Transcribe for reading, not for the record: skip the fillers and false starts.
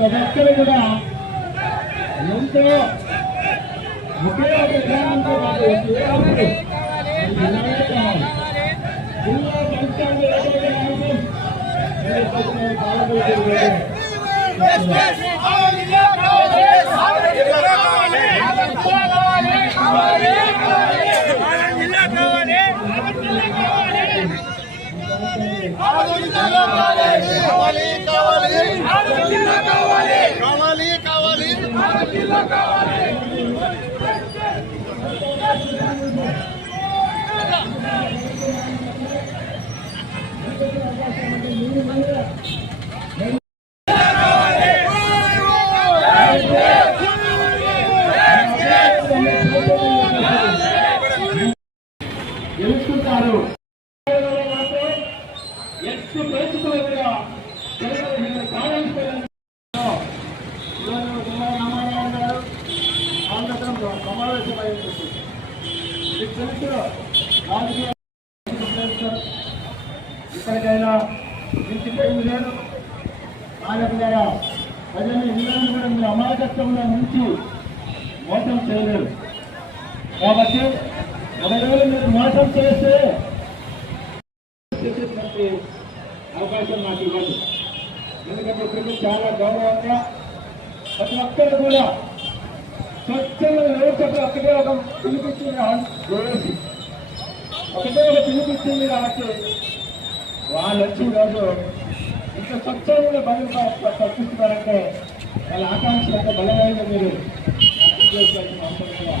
ప్రతి ఒక్కరు కూడా ఎంతో ఒకే ఒక గ్రామంతో కాదు జిల్లా పంచాయతీ గెలుచుకుంటారు. ఎక్కువ పేర్చుకోలేదుగా ఇప్పటికైనా మించిపోయింది లేదు. నాయకు ద్వారా ప్రజలు ఇళ్ళను కూడా మీరు అమాయకత్వంలో నుంచి మోసం చేయలేరు. కాబట్టి ఒకవేళ మీరు మోసం చేస్తే అవకాశం నాకు ఇవ్వండి. ఎందుకంటే ఇప్పుడు చాలా గౌరవంగా ప్రతి ఒక్కరు కూడా స్వచ్ఛంగా వ్యవస్థకు ఒకటే ఒక పిలిపించింది వేసి ఒకటే ఒక పిలిపించింది కాబట్టి వాళ్ళు వచ్చి ఈరోజు ఇంత స్వచ్ఛంగా బలంగా తప్పిస్తున్నారంటే వాళ్ళ ఆకాంక్ష ఎంత బలమైన మీరు అర్థం చేసుకోవాల్సిన అవసరం కూడా